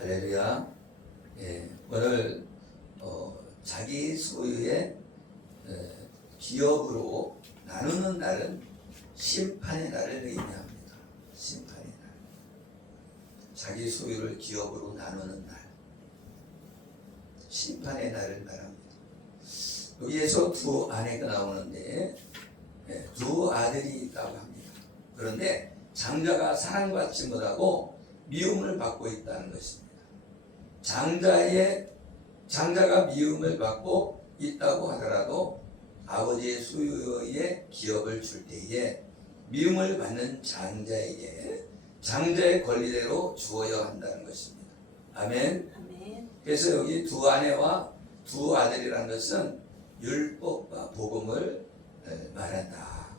할렐루야. 오늘 자기 소유의 기업으로 나누는 날은 심판의 날을 의미합니다. 심판의 날. 자기 소유를 기업으로 나누는 날. 심판의 날을 말합니다. 여기에서 두 아내가 나오는데 두 아들이 있다고 합니다. 그런데 장자가 사랑받지 못하고 미움을 받고 있다는 것입니다. 장자가 미움을 받고 있다고 하더라도 아버지의 소유의 기업을 줄 때에 미움을 받는 장자에게 장자의 권리대로 주어야 한다는 것입니다. 아멘. 아멘. 그래서 여기 두 아내와 두 아들이라는 것은 율법과 복음을 말한다.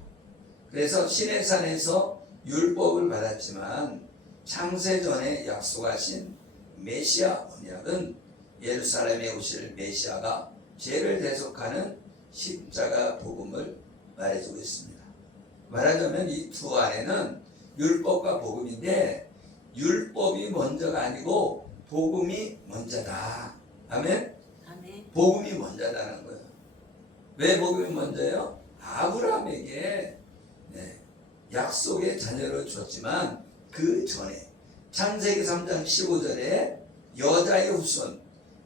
그래서 시내산에서 율법을 받았지만 창세전에 약속하신 메시아 언약은 예루살렘에 오실 메시아가 죄를 대속하는 십자가 복음을 말해주고 있습니다. 말하자면 이 두 아내는 율법과 복음인데 율법이 먼저가 아니고 복음이 먼저다. 아멘? 아멘. 복음이 먼저다는 거예요. 왜 복음이 먼저예요? 아브라함에게 약속의 자녀를 줬지만 그 전에 창세기 3장 15절에 여자의 후손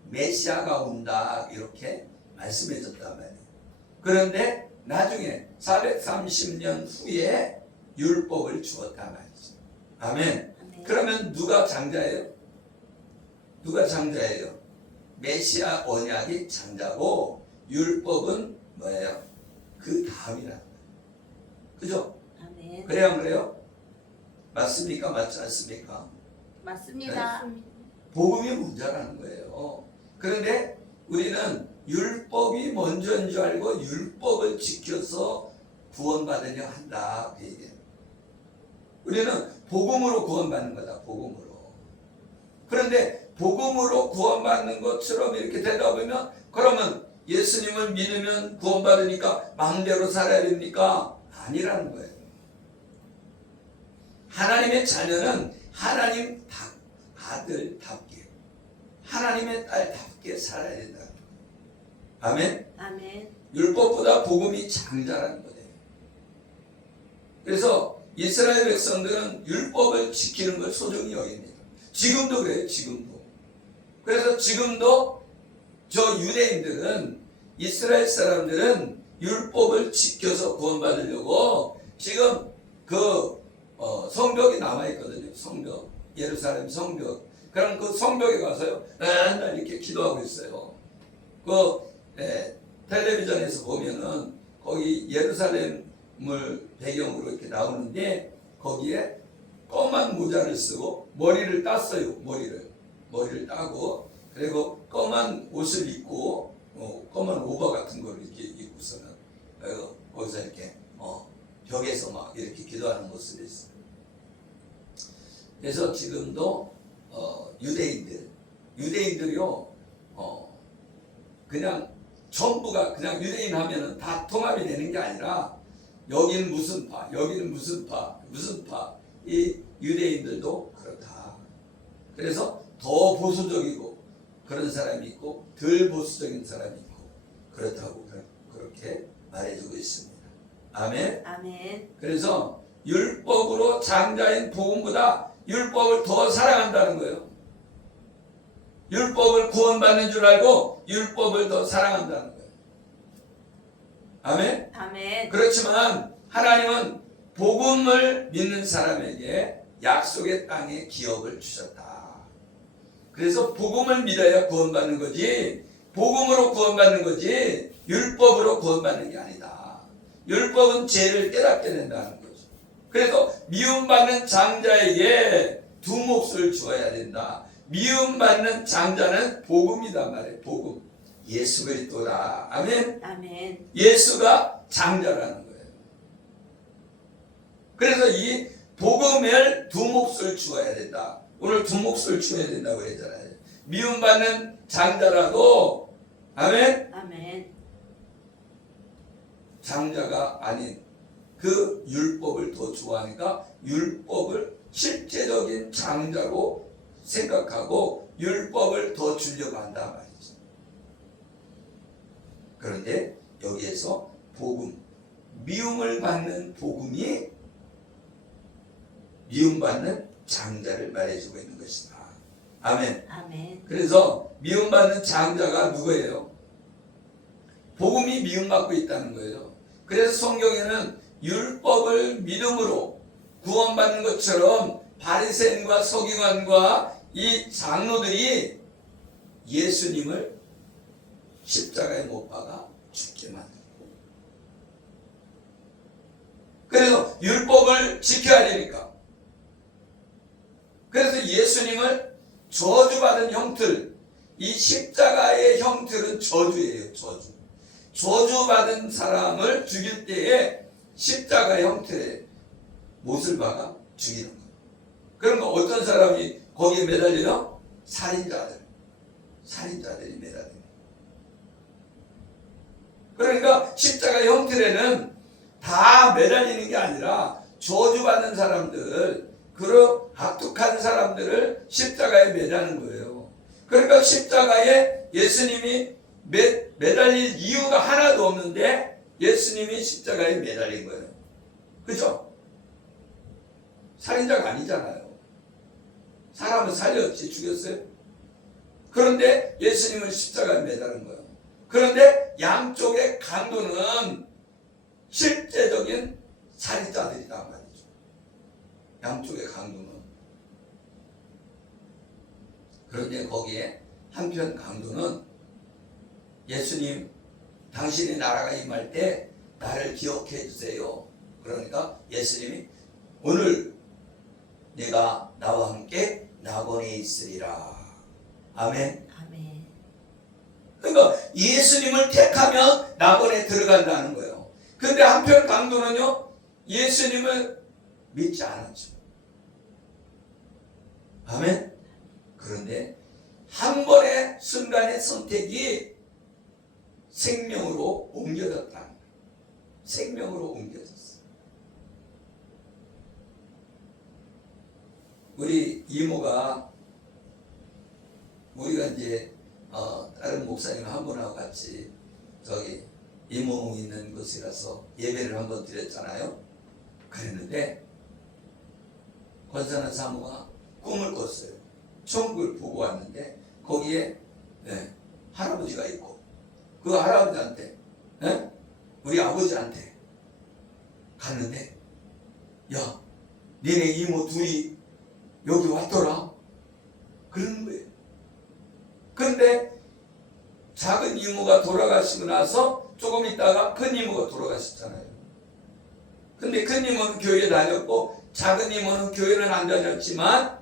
메시아가 온다 이렇게 말씀해 줬단 말이에요. 그런데 나중에 430년 후에 율법을 주었단 말이죠. 아멘. 아멘. 그러면 누가 장자예요? 누가 장자예요? 메시아 언약이 장자고 율법은 뭐예요? 그 다음이라는 거예요. 그죠? 아멘. 그래요 안 그래요? 맞습니까? 맞지 않습니까? 맞습니다. 복음이 문제라는 거예요. 그런데 우리는 율법이 먼저인 줄 알고 율법을 지켜서 구원받으려 한다. 그 얘기예요. 우리는 복음으로 구원받는 거다. 복음으로. 그런데 복음으로 구원받는 것처럼 이렇게 되다 보면 그러면 예수님을 믿으면 구원받으니까 마음대로 살아야 됩니까? 아니라는 거예요. 하나님의 자녀는 하나님 아들답게 하나님의 딸답게 살아야 된다. 아멘? 아멘. 율법보다 복음이 장자라는 거예요. 그래서 이스라엘 백성들은 율법을 지키는 걸 소중히 여깁니다. 지금도 그래요. 지금도. 그래서 지금도 저 유대인들은 이스라엘 사람들은 율법을 지켜서 구원받으려고 지금 성벽이 남아있거든요. 성벽. 예루살렘 성벽. 그럼 그 성벽에 가서요. 맨날 이렇게 기도하고 있어요. 텔레비전에서 보면은 거기 예루살렘을 배경으로 이렇게 나오는데 거기에 검은 모자를 쓰고 머리를 땄어요. 머리를 따고 그리고 검은 옷을 입고 검은 오버 같은 걸 이렇게 입고서는 거기서 이렇게 벽에서 막 이렇게 기도하는 모습이 있어요. 그래서 지금도 유대인들이요 그냥 전부가 그냥 유대인 하면은 다 통합이 되는 게 아니라 여기는 무슨 파, 여기는 무슨 파 이 유대인들도 그렇다. 그래서 더 보수적이고 그런 사람이 있고 덜 보수적인 사람이 있고 그렇다고 그렇게 말해주고 있습니다. 아멘. 아멘. 그래서 율법으로 장자인 복음보다 율법을 더 사랑한다는 거예요. 율법을 구원받는 줄 알고 율법을 더 사랑한다는 거예요. 아멘? 아멘. 그렇지만 하나님은 복음을 믿는 사람에게 약속의 땅에 기업을 주셨다. 그래서 복음을 믿어야 구원받는 거지 복음으로 구원받는 거지 율법으로 구원받는 게 아니다. 율법은 죄를 깨닫게 된다는 거죠. 그래서 미움받는 장자에게 두 몫을 주어야 된다. 미움받는 장자는 복음이단 말이에요. 복음. 예수 그리스도라. 아멘. 아멘. 예수가 장자라는 거예요. 그래서 이 복음을 두 몫을 주어야 된다. 오늘 두 몫을 주어야 된다고 했잖아요. 미움받는 장자라도 아멘. 아멘. 장자가 아닌 그 율법을 더 좋아하니까 율법을 실제적인 장자로 생각하고 율법을 더 주려고 한단 말이죠. 그런데 여기에서 복음, 미움을 받는 복음이 미움받는 장자를 말해주고 있는 것이다. 아멘. 아멘. 그래서 미움받는 장자가 누구예요? 복음이 미움받고 있다는 거예요. 그래서 성경에는 율법을 믿음으로 구원받는 것처럼 바리새인과 서기관과 이 장로들이 예수님을 십자가에 못 박아 죽게 만들고, 그래서 율법을 지켜야 되니까, 그래서 예수님을 저주받은 형틀, 이 십자가의 형틀은 저주예요. 저주받은 사람을 죽일 때에 십자가의 형틀에 못을 박아 죽이는 거예요. 그러니까 어떤 사람이 거기에 매달려요? 살인자들이 매달려요. 그러니까 십자가의 형틀에는 다 매달리는 게 아니라 저주받은 사람들, 그런 악독한 사람들을 십자가에 매다는 거예요. 그러니까 십자가에 예수님이 매달릴 이유가 하나도 없는데 예수님이 십자가에 매달린 거예요. 그죠? 살인자가 아니잖아요. 사람을 살렸지 죽였어요. 그런데 예수님을 십자가에 매달은 거예요. 그런데 양쪽의 강도는 실제적인 살인자들이다 말이죠. 양쪽의 강도는. 그런데 거기에 한편 강도는 예수님, 당신의 나라가 임할 때 나를 기억해 주세요. 그러니까 예수님이 오늘 내가 나와 함께 낙원에 있으리라. 아멘. 아멘. 그러니까 예수님을 택하면 낙원에 들어간다는 거예요. 그런데 한편 강도는요, 예수님을 믿지 않았죠. 아멘. 그런데 한 번의 순간의 선택이 생명으로 옮겨졌다는 거예요. 생명으로 옮겨졌어요. 우리 이모가, 우리가 이제 다른 목사님 한 분하고 같이 저기 이모 있는 곳에 가서 예배를 한번 드렸잖아요. 그랬는데 권사는 사모가 꿈을 꿨어요. 천국을 보고 왔는데 거기에 할아버지가 있고, 그 할아버지한테, 우리 아버지한테 갔는데, 야, 니네 이모 둘이 여기 왔더라. 그러는 거예요. 그런데 작은 이모가 돌아가시고 나서 조금 있다가 큰 이모가 돌아가셨잖아요. 근데 큰 이모는 교회에 다녔고 작은 이모는 교회는 안 다녔지만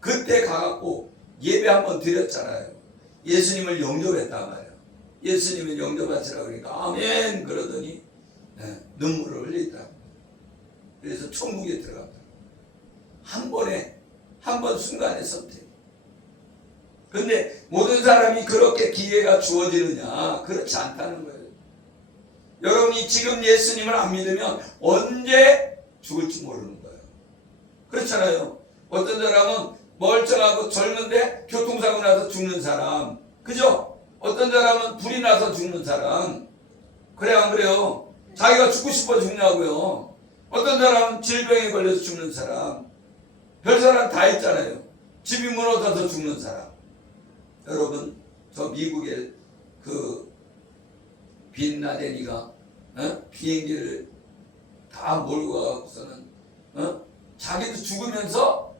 그때 가갖고 예배 한번 드렸잖아요. 예수님을 영접했단 말이에요. 예수님을 영접하시라고 그러니까 아멘 그러더니 눈물을 흘리더라고요. 그래서 천국에 들어갔다. 한 번 순간의 선택. 근데 모든 사람이 그렇게 기회가 주어지느냐? 그렇지 않다는 거예요. 여러분이 지금 예수님을 안 믿으면 언제 죽을지 모르는 거예요. 그렇잖아요. 어떤 사람은 멀쩡하고 젊은데 교통사고 나서 죽는 사람, 그죠? 어떤 사람은 불이 나서 죽는 사람, 그래 안 그래요? 자기가 죽고 싶어 죽냐고요. 어떤 사람은 질병에 걸려서 죽는 사람, 별 사람 다 있잖아요. 집이 무너져서 죽는 사람. 여러분, 저 미국의 그 빈라덴이가 비행기를 다 몰고 가고서는 자기도 죽으면서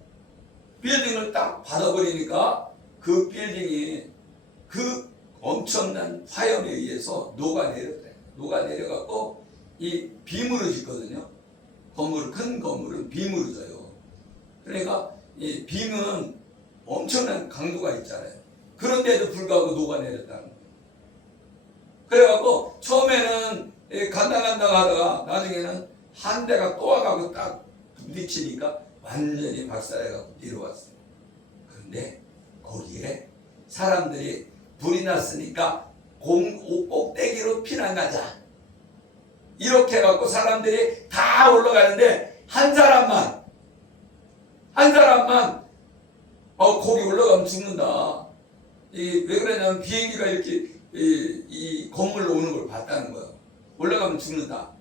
빌딩을 딱 받아버리니까 그 빌딩이 그 엄청난 화염에 의해서 녹아내렸대. 녹아내려갖고 이 비무를 짓거든요. 큰 건물은 비무를 져요. 그러니까 이 비는 엄청난 강도가 있잖아요. 그런데도 불구하고 녹아내렸다는 거예요. 그래갖고 처음에는 간당간당 하다가 나중에는 한 대가 또 와가고 딱 부딪히니까 완전히 박살내갖고 내려왔어요. 그런데 거기에 사람들이 불이 났으니까 꼭대기로 피난 가자. 이렇게 해갖고 사람들이 다 올라가는데 한 사람만 거기 올라가면 죽는다. 왜 그러냐면 비행기가 이렇게 이 건물로 오는 걸 봤다는 거예요. 올라가면 죽는다.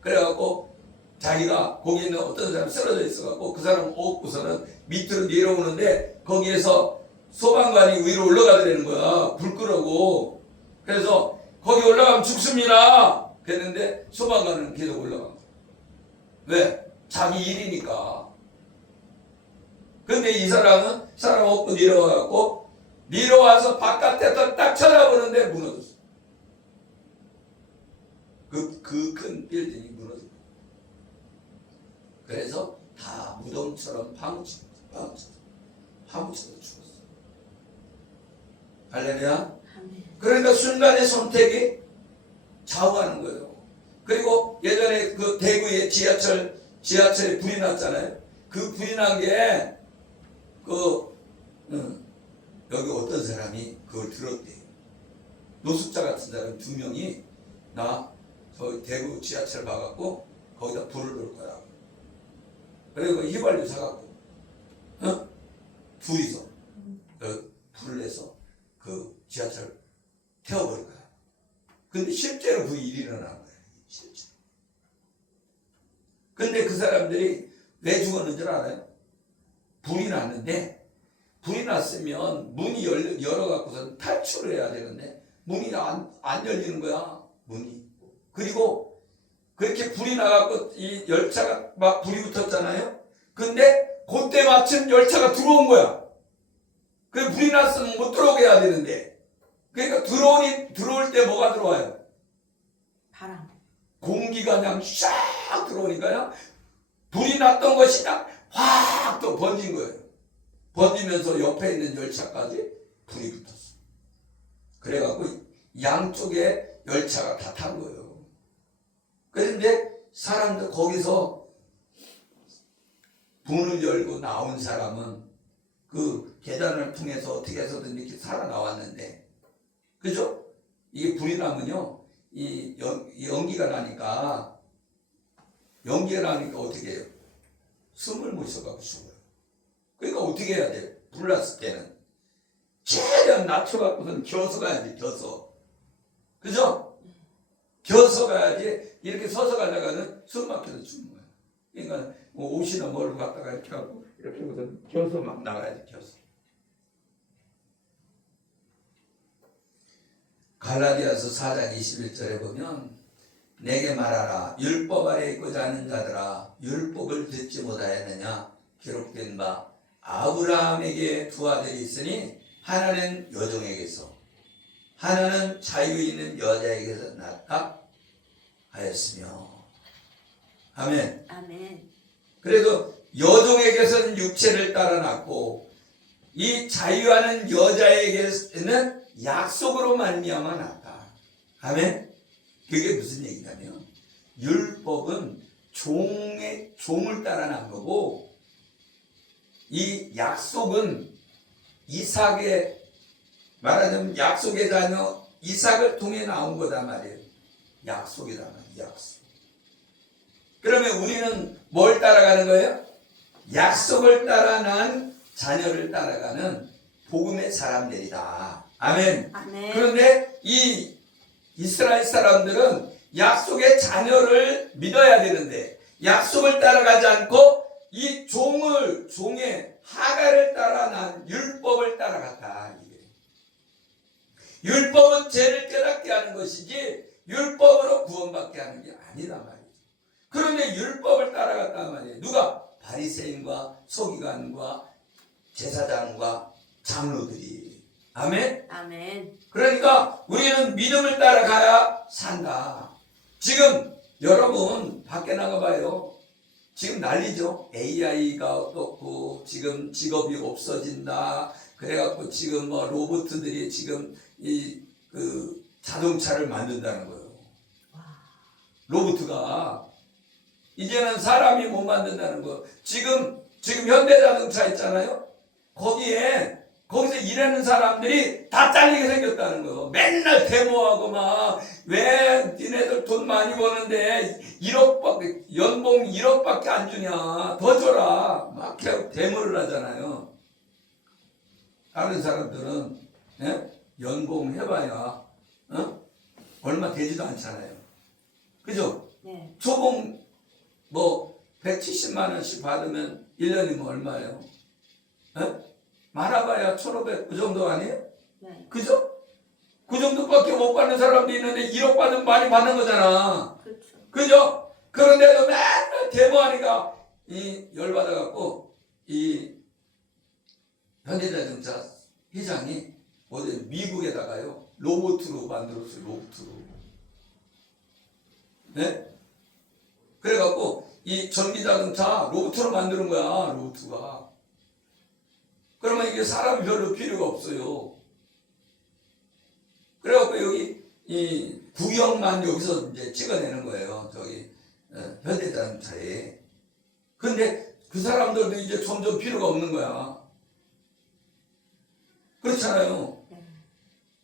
그래갖고 자기가 거기 있는 어떤 사람이 쓰러져 있어갖고 그 사람 업고서는 밑으로 내려오는데 거기에서 소방관이 위로 올라가더라는 거야. 불 끄라고. 그래서 거기 올라가면 죽습니다. 그랬는데 소방관은 계속 올라간 거야. 왜? 자기 일이니까. 근데 이 사람은 사람 업고 내려와갖고 내려와서 바깥에서 딱 쳐다보는데 무너졌어. 그 큰 빌딩이 무너졌어. 그래서 다 무덤처럼 파묻혀서 죽었어. 할렐루야. 그러니까 순간의 선택이 좌우하는 거예요. 그리고 예전에 그 대구에 지하철에 불이 났잖아요. 그 불이 난 게 여기 어떤 사람이 그걸 들었대요. 노숙자 같은 사람 2명이 저 대구 지하철 봐갖고 거기다 불을 넣을 거야. 그리고 휘발유 사갖고 둘이서 불을 내서 그 지하철 태워버릴 거야. 근데 실제로 그 일이 일어난 거야. 실제로. 근데 그 사람들이 왜 죽었는 줄 알아요? 불이 났는데 불이 났으면 문이 열어갖고서 탈출을 해야 되는데 문이 안 열리는 거야. 문이. 그리고 그렇게 불이 나갖고 이 열차가 막 불이 붙었잖아요. 근데 그때 마침 열차가 들어온 거야. 그 불이 났으면 못 들어오게 해야 되는데 그러니까 들어올 때 뭐가 들어와요? 바람. 공기가 그냥 샥 들어오니까요. 불이 났던 것이 그냥 확 또 번진 거예요. 번지면서 옆에 있는 열차까지 불이 붙었어. 그래갖고 양쪽에 열차가 다 탄 거예요. 그런데 사람들 거기서 문을 열고 나온 사람은 그 계단을 통해서 어떻게 해서든 이렇게 살아나왔는데, 그죠? 이게 불이 나면요, 이 연기가 나니까 어떻게 해요? 숨을 못 쉬어가고 죽어요. 그러니까 어떻게 해야 돼? 불 났을 때는 최대한 낮춰갖고선 겨서 가야지, 겨서. 그죠? 겨서 가야지. 이렇게 서서 가다가는 숨 막혀서 죽는 거야. 그러니까 뭐 옷이나 뭘 갖다가 이렇게 하고 이렇게 하고서 겨서 막 나가야지, 겨서. 갈라디아서 4장 21절에 보면 내게 말하라. 율법 아래 있고자 하는 자들아, 율법을 듣지 못하였느냐? 기록된 바 아브라함에게 두 아들이 있으니 하나는 여종에게서 하나는 자유 있는 여자에게서 낳았다 하였으며. 아멘. 아멘. 그래도 여종에게서는 육체를 따라 낳고 이 자유하는 여자에게는 약속으로 말미암아 낳았다. 아멘. 그게 무슨 얘기냐면 율법은 종을 따라 난 거고 이 약속은 이삭의, 말하자면 약속의 자녀 이삭을 통해 나온 거다 말이에요. 약속이다 말이에요. 약속. 그러면 우리는 뭘 따라가는 거예요? 약속을 따라 난 자녀를 따라가는 복음의 사람들이다. 아멘. 아멘. 그런데 이 이스라엘 사람들은 약속의 자녀를 믿어야 되는데 약속을 따라가지 않고 이 종의 하가를 따라 난 율법을 따라갔다. 율법은 죄를 깨닫게 하는 것이지 율법으로 구원받게 하는 게 아니다 말이죠. 그런데 율법을 따라갔단 말이에요. 누가? 바리새인과 서기관과 제사장과 장로들이. 아멘? 아멘. 그러니까 우리는 믿음을 따라가야 산다. 지금 여러분 밖에 나가봐요. 지금 난리죠. AI가 떴고 지금 직업이 없어진다. 그래갖고 지금 뭐 로봇들이 지금 그 자동차를 만든다는 거예요. 로봇가 이제는 사람이 못 만든다는 거. 지금 현대자동차 있잖아요. 거기서 일하는 사람들이 다 잘리게 생겼다는 거예요. 맨날 데모하고 막 왜 니네들 돈 많이 버는데 1억밖에 연봉 1억밖에 안 주냐, 더 줘라, 막 데모를 하잖아요. 다른 사람들은 예? 연봉 해봐야 얼마 되지도 않잖아요. 그죠? 네. 초봉 뭐 170만 원씩 받으면 1년이면 얼마예요? 많아봐야 1,500 그 정도 아니에요? 네. 그죠? 그 정도밖에 못 받는 사람도 있는데 1억 받으면 많이 받는 거잖아. 그렇죠. 그죠? 그런데도 맨날 데모하니까 이 열받아갖고 이 현대자동차 회장이 어디 미국에다가요 로봇으로 만들었어요. 로봇으로. 네? 그래갖고 이 전기자동차 로봇으로 만드는 거야. 로봇가. 그러면 이게 사람이 별로 필요가 없어요. 그래갖고 여기 이 구역만 여기서 이제 찍어내는 거예요. 저기 현대자동차에. 근데 그 사람들도 이제 점점 필요가 없는 거야. 그렇잖아요. 네.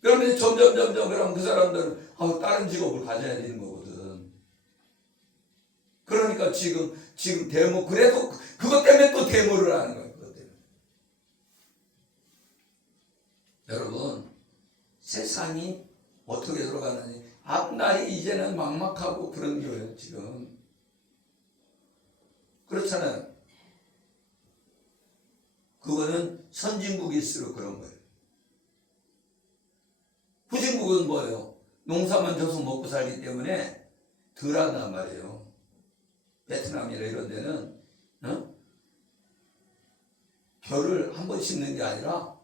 그러면 점점 그럼 그 사람들은 다른 직업을 가져야 되는 거거든. 그러니까 지금 데모 그래도 그것 때문에 또 데모를 하는 거예요. 그것 때문에. 여러분 세상이 어떻게 돌아가느니 앞날이 이제는 막막하고 그런 거예요. 지금 그렇잖아요. 그거는 선진국일수록 그런 거예요. 후진국은 뭐예요? 농사만 져서 먹고 살기 때문에 덜 한단 말이에요. 베트남이나 이런 데는 겨를 한 번 심는 게 아니라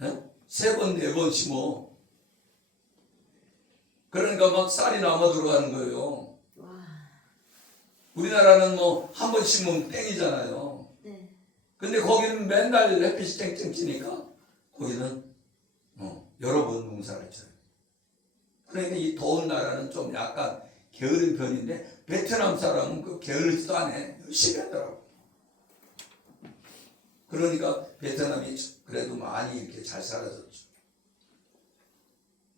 3번, 4번 심어. 그러니까 막 쌀이 남아 들어가는 거예요. 와. 우리나라는 뭐 한 번 심으면 땡이잖아요. 네. 근데 거기는 맨날 햇빛이 땡땡 찌니까 거기는 여러 번 농사를 쳐요. 그러니까 이 더운 나라는 좀 약간 게으른 편인데 베트남 사람은 그 게으르지도 않아. 열심히 하더라고. 그러니까 베트남이 그래도 많이 이렇게 잘 살아졌죠.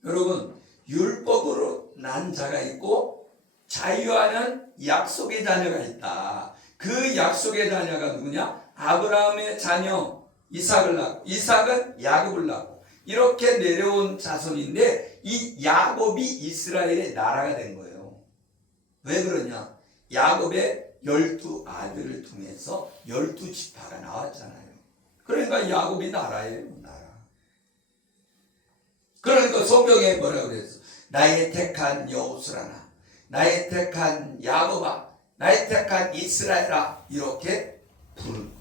여러분 율법으로 난 자가 있고 자유하는 약속의 자녀가 있다. 그 약속의 자녀가 누구냐? 아브라함의 자녀 이삭을 낳고 이삭은 야곱을 낳고 이렇게 내려온 자손인데 이 야곱이 이스라엘의 나라가 된 거예요. 왜 그러냐? 야곱의 12아들을 통해서 12지파가 나왔잖아요. 그러니까 야곱이 나라예요. 나라. 그러니까 성경에 뭐라고 그랬어? 나의 택한 여호수라나 나의 택한 야곱아 나의 택한 이스라엘아 이렇게 부르는 거예요.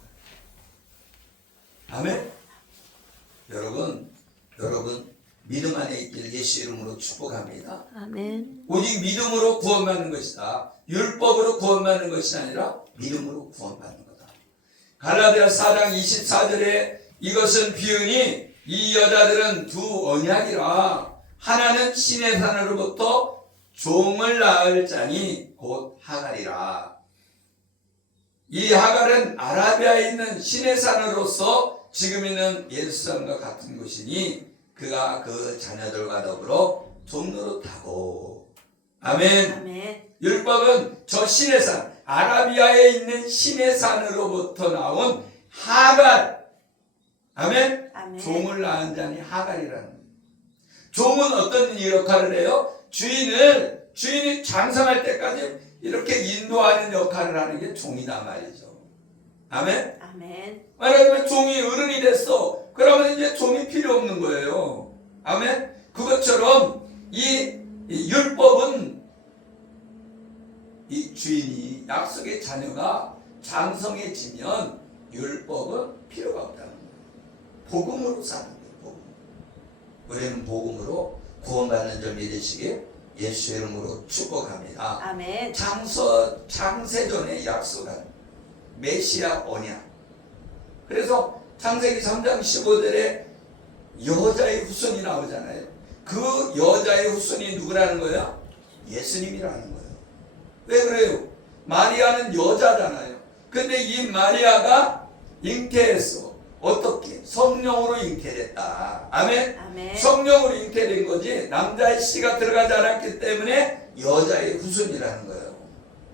아멘? 여러분 믿음 안에 있기를 예수 이름으로 축복합니다. 아멘. 오직 믿음으로 구원받는 것이다. 율법으로 구원받는 것이 아니라 믿음으로 구원받는 거다. 갈라디아 4장 24절에 이것은 비유니 이 여자들은 두 언약이라 하나는 신의 산으로부터 종을 낳을 자니 곧 하갈이라. 이 하갈은 아라비아에 있는 신의 산으로서 지금 있는 예루살렘과 같은 곳이니 그가 그 자녀들과 더불어 종로로 타고. 아멘. 아멘. 율법은 저 신의 산 아라비아에 있는 신의 산으로부터 나온 하갈. 아멘. 아멘. 종을 낳은 자니 하갈이라는 거예요. 종은 어떤 역할을 해요? 주인이 장성할 때까지 이렇게 인도하는 역할을 하는 게 종이다 말이죠. 아멘. 아멘. 말하자면 종이 어른이 됐어. 그러면 이제 종이 필요 없는 거예요. 아멘. 그것처럼 이 율법은 이 주인이 약속의 자녀가 장성해지면 율법은 필요가 없다는 거예요. 복음으로 사는 거예요. 복음. 우리는 복음으로 구원받는 줄 믿으시길 예수 이름으로 축복합니다. 아멘. 창세전에 약속한 메시아 언약. 그래서 창세기 3장 15절에 여자의 후손이 나오잖아요. 그 여자의 후손이 누구라는 거야? 예수님이라는 거예요. 왜 그래요? 마리아는 여자잖아요. 근데 이 마리아가 잉태했어. 어떻게? 성령으로 잉태됐다. 아멘? 아멘. 성령으로 잉태된 거지 남자의 씨가 들어가지 않았기 때문에 여자의 후손이라는 거예요.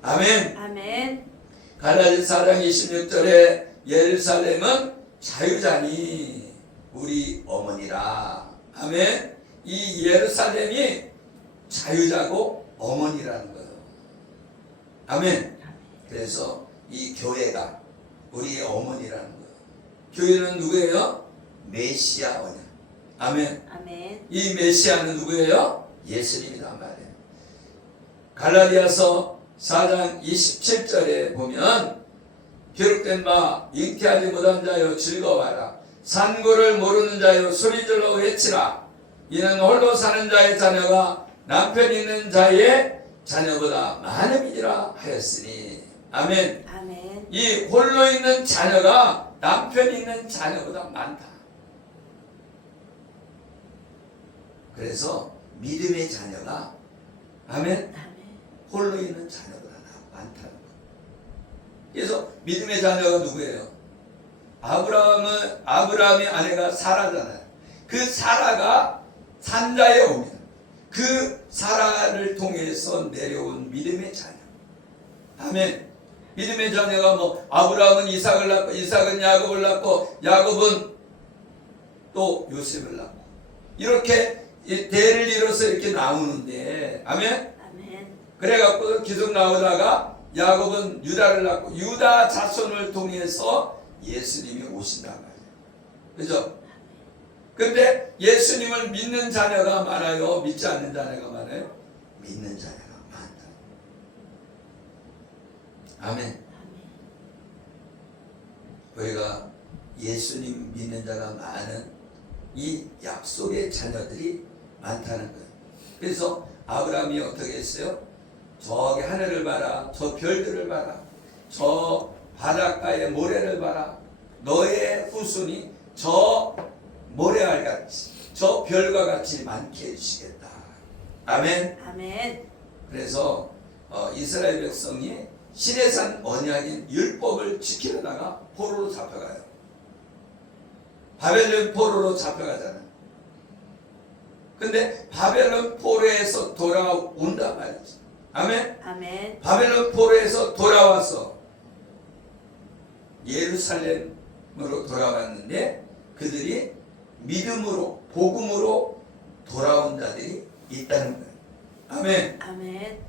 아멘. 아멘. 갈라디아 4장 26절에 예루살렘은 자유자니 어머니라. 아멘. 이 예루살렘이 자유자고 어머니라는 거예요. 아멘. 그래서 이 교회가 우리의 어머니라는 거예요. 교회는 누구예요? 메시아 언약. 아멘. 아멘. 이 메시아는 누구예요? 예수님이란 말이에요. 갈라디아서 4장 27절에 보면 기록된 바 잉태하지 못한 자여 즐거워하라. 산고를 모르는 자여 소리질러 외치라. 이는 홀로 사는 자의 자녀가 남편 있는 자의 자녀보다 많음이니라 하였으니. 아멘. 아멘. 이 홀로 있는 자녀가 남편 있는 자녀보다 많다. 그래서 믿음의 자녀가 아멘. 아멘. 홀로 있는 자녀보다 많다는 거예요. 그래서 믿음의 자녀가 누구예요? 아브라함의 아내가 사라잖아요. 그 사라가 산자의 옵니다. 그 사라를 통해서 내려온 믿음의 자녀. 아멘. 믿음의 자녀가 뭐 아브라함은 이삭을 낳고 이삭은 야곱을 낳고 야곱은 또 요셉을 낳고 이렇게 대를 이뤄서 이렇게 나오는데 아멘. 아멘. 그래갖고 계속 나오다가 야곱은 유다를 낳고 유다 자손을 통해서 예수님이 오신단 말이에요. 그죠? 근데 예수님을 믿는 자녀가 많아요? 믿지 않는 자녀가 많아요? 믿는 자녀가 많다. 아멘. 우리가 예수님 믿는 자가 많은 이 약속의 자녀들이 많다는 거예요. 그래서 아브라함이 어떻게 했어요? 저기 하늘을 봐라, 저 별들을 봐라, 저 바닷가의 모래를 봐라. 너의 후손이 저 모래알 같이, 저 별과 같이 많게 해주시겠다. 아멘. 아멘. 그래서 이스라엘 백성이 시내산 언약인 율법을 지키려다가 포로로 잡혀가요. 바벨론 포로로 잡혀가잖아요. 근데 바벨론 포로에서 돌아온단 말이지. 아멘. 아멘. 바벨론 포로에서 돌아와서 예루살렘으로 돌아왔는데 그들이 믿음으로 복음으로 돌아온 자들이 있다는 거예요. 아멘. 아멘.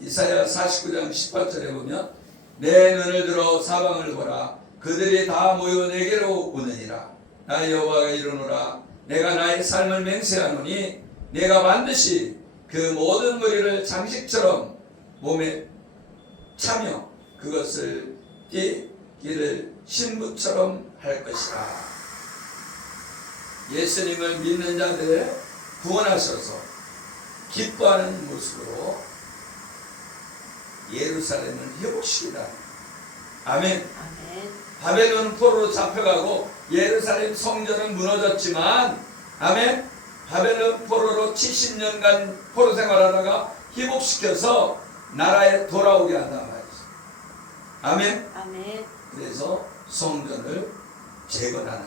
이사야 49장 18절에 보면 내 눈을 들어 사방을 보라. 그들이 다 모여 내게로 오느니라. 나 여호와가 이르노라. 내가 나의 삶을 맹세하노니 내가 반드시 그 모든 무리를 장식처럼 몸에 차며 그것을 띠기를 신부처럼 할 것이라. 예수님을 믿는 자들 구원하셔서 기뻐하는 모습으로 예루살렘을 회복시키다. 아멘. 아멘. 바벨론 포로로 잡혀가고 예루살렘 성전은 무너졌지만 아멘. 바벨론 포로로 70년간 포로 생활하다가 회복시켜서 나라에 돌아오게 한단 말이죠. 아멘. 아멘. 그래서 성전을 재건하는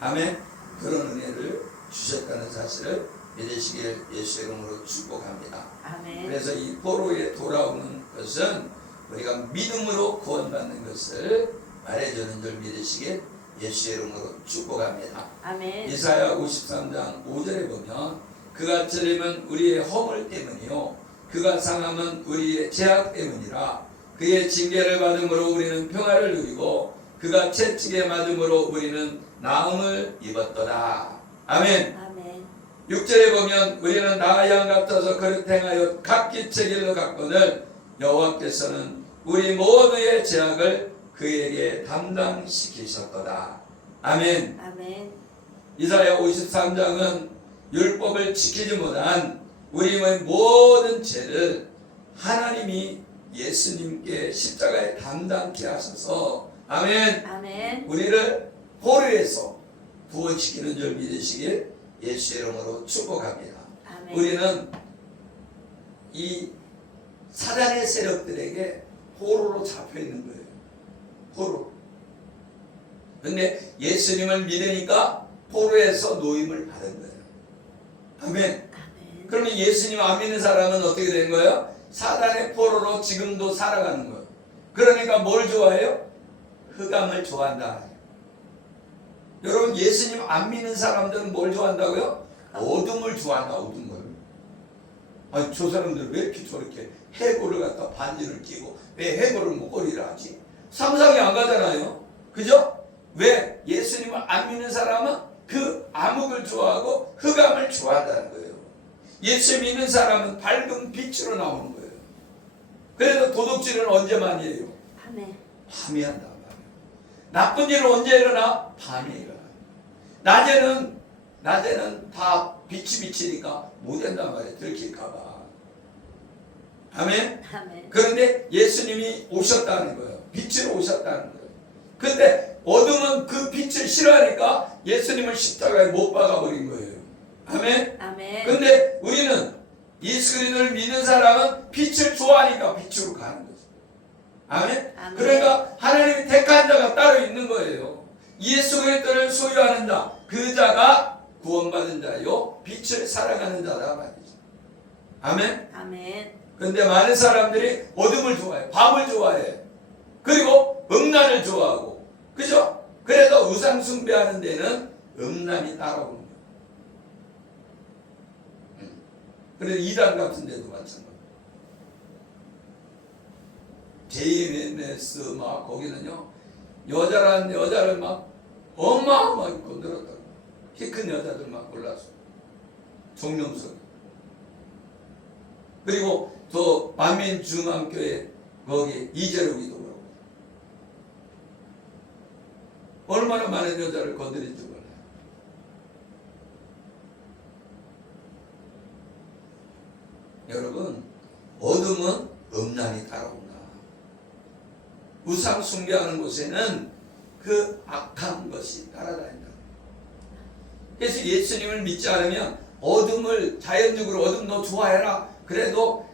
아멘. 그런 은혜를 주셨다는 사실을 믿으시길 예수의 이름으로 축복합니다. 아멘. 그래서 이 포로에 돌아오는 것은 우리가 믿음으로 구원받는 것을 말해주는 줄 믿으시길 예수의 이름으로 축복합니다. 아멘. 이사야 53장 5절에 보면 그가 찔림은 우리의 허물 때문이요 그가 상함은 우리의 죄악 때문이라. 그의 징계를 받음으로 우리는 평화를 누리고 그가 채찍에 맞음으로 우리는 나음을 입었더라. 아멘. 아멘. 6절에 보면 우리는 나의 양 같아서 그릇 행하여 각기 제 길로 갔거늘 여호와께서는 우리 모두의 죄악을 그에게 담당시키셨도다. 아멘. 아멘. 이사야 53장은 율법을 지키지 못한 우리의 모든 죄를 하나님이 예수님께 십자가에 담당케 하셔서 아멘. 아멘. 우리를 포로에서 구원시키는 줄 믿으시길 예수의 이름으로 축복합니다. 아멘. 우리는 이 사단의 세력들에게 포로로 잡혀 있는 거예요. 포로. 근데 예수님을 믿으니까 포로에서 노임을 받은 거예요. 아멘. 아멘. 그러면 예수님 안 믿는 사람은 어떻게 된 거예요? 사단의 포로로 지금도 살아가는 거예요. 그러니까 뭘 좋아해요? 흑암을 좋아한다. 여러분 예수님 안 믿는 사람들은 뭘 좋아한다고요? 어둠을 좋아한다. 어둠을. 아니 저 사람들 왜 이렇게 저렇게 해골을 갖다 반지를 끼고 왜 해골을 목걸이를 하지? 상상이 안 가잖아요. 그죠? 왜? 예수님을 안 믿는 사람은 그 암흑을 좋아하고 흑암을 좋아한다는 거예요. 예수 믿는 사람은 밝은 빛으로 나오는 거예요. 그래서 도둑질은 언제 많이 해요? 밤에. 밤에 한단 말이에요. 나쁜 일은 언제 일어나? 밤에 일어나요. 낮에는 다 빛이 비치니까 못 된단 말이에요. 들킬까봐. 아멘? 아멘. 그런데 예수님이 오셨다는 거예요. 빛으로 오셨다는 거예요. 근데 어둠은 그 빛을 싫어하니까 예수님을 십자가에 못 박아버린 거예요. 아멘? 아멘. 근데 우리는 예수 그리스도를 믿는 사람은 빛을 좋아하니까 빛으로 가는 거죠. 아멘? 아멘. 그러니까 하나님이 택한 자가 따로 있는 거예요. 예수 그리스도를 소유하는 자, 그 자가 구원받은 자요, 빛을 살아가는 자다 말이죠. 아멘? 아멘. 그런데 많은 사람들이 어둠을 좋아해, 밤을 좋아해, 그리고 음란을 좋아하고, 그죠? 그래서 우상 숭배하는 데는 음란이 따라오는 거예요. 그래서 이단 같은 데도 마찬가지. JMS 막 거기는요, 여자라는 여자를 막 어마어마하게 건드렸다고. 키 큰 여자들 막 골라서 정명석. 그리고 또 만민중앙교회 거기 이재록이도 그렇고 얼마나 많은 여자를 건드린지 몰라요. 여러분, 어둠은 음란이 따라온다. 우상 숭배하는 곳에는 그 악한 것이 따라다닌다. 그래서 예수님을 믿지 않으면 어둠을 자연적으로 어둠 너 좋아해라. 그래도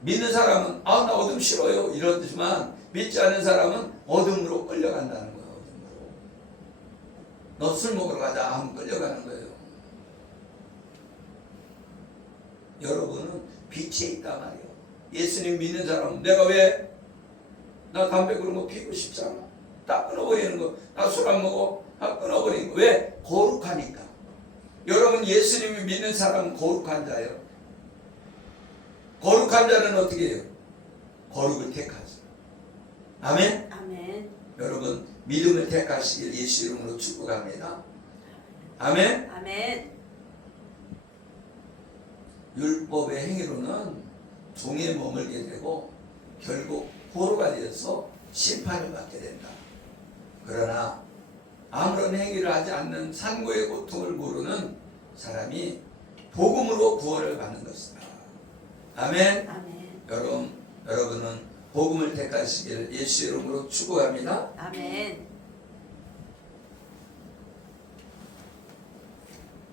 믿는 사람은 나 어둠 싫어요 이러지만 믿지 않는 사람은 어둠으로 끌려간다는 거예요. 어둠으로. 너 술 먹으러 가자 하면 끌려가는 거예요. 여러분은 빛에 있단 말이에요. 예수님 믿는 사람은 내가 왜? 나 담배 그런 거 피우고 싶잖아. 다 끊어버리는 거. 나 술 안 먹어. 다 끊어버리는 거. 왜? 거룩하니까. 여러분 예수님이 믿는 사람은 거룩한 자예요. 거룩한 자는 어떻게 해요? 거룩을 택하죠. 아멘? 아멘. 여러분 믿음을 택하시길 예수 이름으로 축복합니다. 아멘? 아멘. 율법의 행위로는 종에 머물게 되고 결국 포로가 되어서 심판을 받게 된다. 그러나 아무런 행위를 하지 않는 산고의 고통을 모르는 사람이 복음으로 구원을 받는 것이다. 아멘. 아멘. 여러분은 복음을 택하시길 예수 이름으로 축복합니다. 아멘.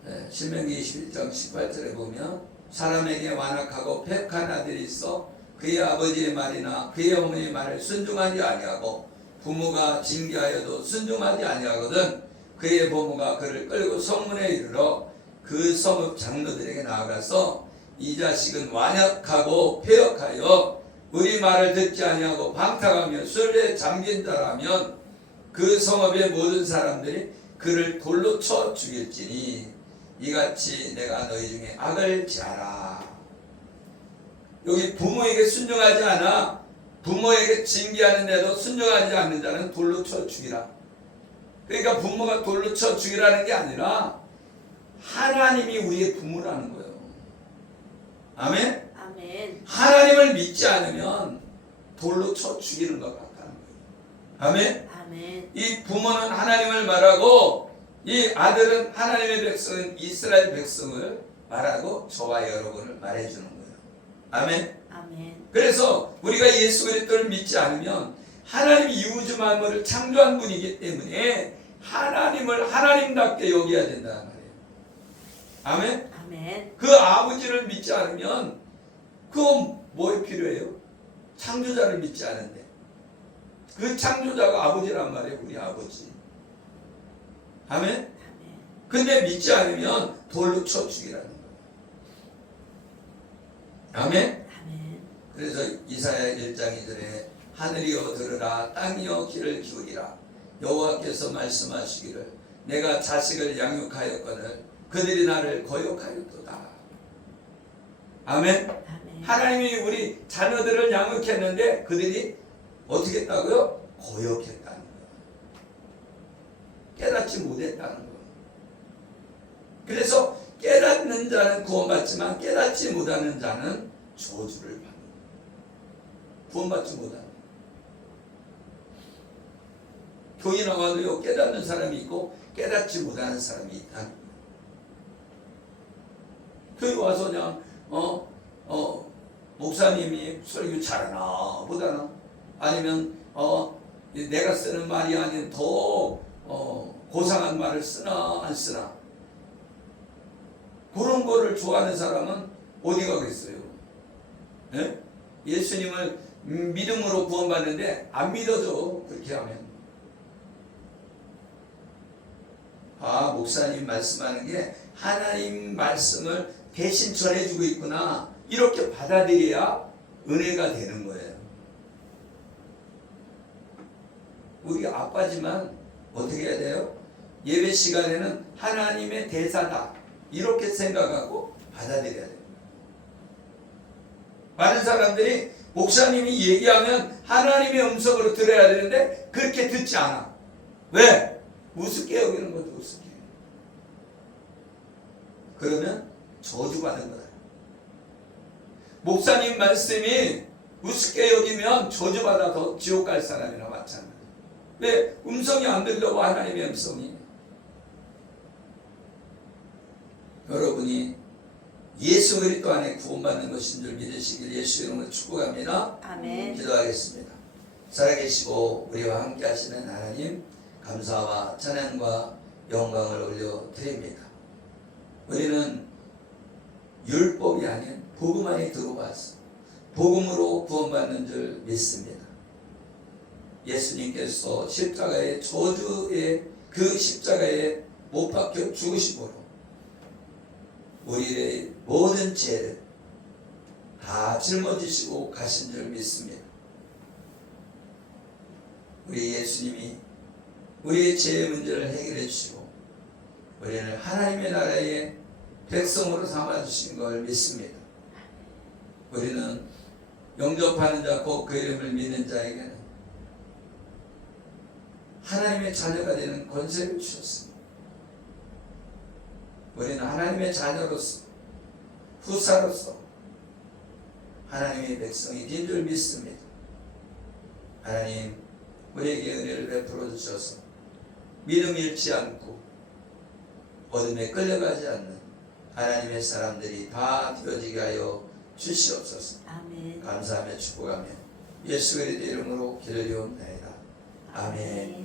네, 신명기 21장 18절에 보면 사람에게 완악하고 폐역한 아들이 있어 그의 아버지의 말이나 그의 어머니의 말을 순종하지 아니하고 부모가 징계하여도 순종하지 아니하거든 그의 부모가 그를 끌고 성문에 이르러 그 성읍 장로들에게 나아가서 이 자식은 완악하고 폐역하여 우리 말을 듣지 아니하고 방탕하며 술에 잠긴 자라면 그 성읍의 모든 사람들이 그를 돌로 쳐 죽일지니 이같이 내가 너희 중에 악을 지하라. 여기 부모에게 순종하지 않아 부모에게 징계하는데도 순종하지 않는 자는 돌로 쳐 죽이라. 그러니까 부모가 돌로 쳐 죽이라는 게 아니라 하나님이 우리의 부모라는 거예요. 아멘? 아멘. 하나님을 믿지 않으면 돌로 쳐 죽이는 것 같다는 거예요. 아멘? 아멘. 이 부모는 하나님을 말하고 이 아들은 하나님의 백성은 이스라엘 백성을 말하고 저와 여러분을 말해주는 거예요. 아멘? 아멘. 그래서 우리가 예수 그리스도를 믿지 않으면 하나님이 이 우주 만물을 창조한 분이기 때문에 하나님을 하나님답게 여겨야 된다는 말이에요. 아멘? 아멘. 그 아버지를 믿지 않으면 그건 뭐에 필요해요? 창조자를 믿지 않은데 그 창조자가 아버지란 말이에요. 우리 아버지. 아멘? 아멘. 근데 믿지 않으면 돌로 쳐 죽이라는 거예요. 아멘? 아멘. 그래서 이사야 1장 2절에 하늘이여 들으라 땅이여 귀를 기울이라 여호와께서 말씀하시기를 내가 자식을 양육하였거늘 그들이 나를 거역하였도다. 아멘. 아멘. 하나님이 우리 자녀들을 양육했는데 그들이 어떻게 했다고요? 거역했다는 거예요. 깨닫지 못했다는 거예요. 그래서 깨닫는 자는 구원받지만 깨닫지 못하는 자는 저주를 받는 거예요. 구원받지 못하는 거예요. 교회 나와도요, 깨닫는 사람이 있고 깨닫지 못하는 사람이 있다는 거예요. 교회 와서 그냥 목사님이 설교 잘하나 보다는 아니면 내가 쓰는 말이 아닌 더 고상한 말을 쓰나 안 쓰나 그런 거를 좋아하는 사람은 어디 가겠어요? 예? 예수님을 믿음으로 구원받는데 안 믿어져. 그렇게 하면 목사님 말씀하는 게 하나님 말씀을 대신 전해주고 있구나 이렇게 받아들여야 은혜가 되는 거예요. 우리 아빠지만 어떻게 해야 돼요? 예배 시간에는 하나님의 대사다 이렇게 생각하고 받아들여야 돼요. 많은 사람들이 목사님이 얘기하면 하나님의 음성으로 들어야 되는데 그렇게 듣지 않아. 왜? 우습게 여기는 것도 우습게. 그러면 저주받는 거다. 목사님 말씀이 우습게 여기면 저주받아 더 지옥 갈 사람이나 마찬가지. 왜? 음성이 안 들려고 하나님의 음성이. 여러분이 예수 그리스도 안에 구원받는 것인 줄 믿으시길 예수 이름으로 축복합니다. 아멘. 기도하겠습니다. 살아계시고 우리와 함께 하시는 하나님 감사와 찬양과 영광을 올려드립니다. 우리는 율법이 아닌 복음 안에 들어와서 복음으로 구원받는 줄 믿습니다. 예수님께서 십자가의 저주의 그 십자가에 못 박혀 죽으심으로 우리의 모든 죄를 다 짊어지시고 가신 줄 믿습니다. 우리 예수님이 우리의 죄의 문제를 해결해 주시고 우리는 하나님의 나라의 백성으로 삼아주신 걸 믿습니다. 우리는 영접하는 자 곧 그 이름을 믿는 자에게는 하나님의 자녀가 되는 권세를 주셨습니다. 우리는 하나님의 자녀로서 후사로서 하나님의 백성이 된 줄 믿습니다. 하나님 우리에게 은혜를 베풀어 주셔서 믿음 잃지 않고 어둠에 끌려가지 않는 하나님의 사람들이 다 되어지게 하여 주시옵소서. 아멘. 감사하며 축복하며 예수 그리스도 이름으로 기도드리옵나이다. 아멘.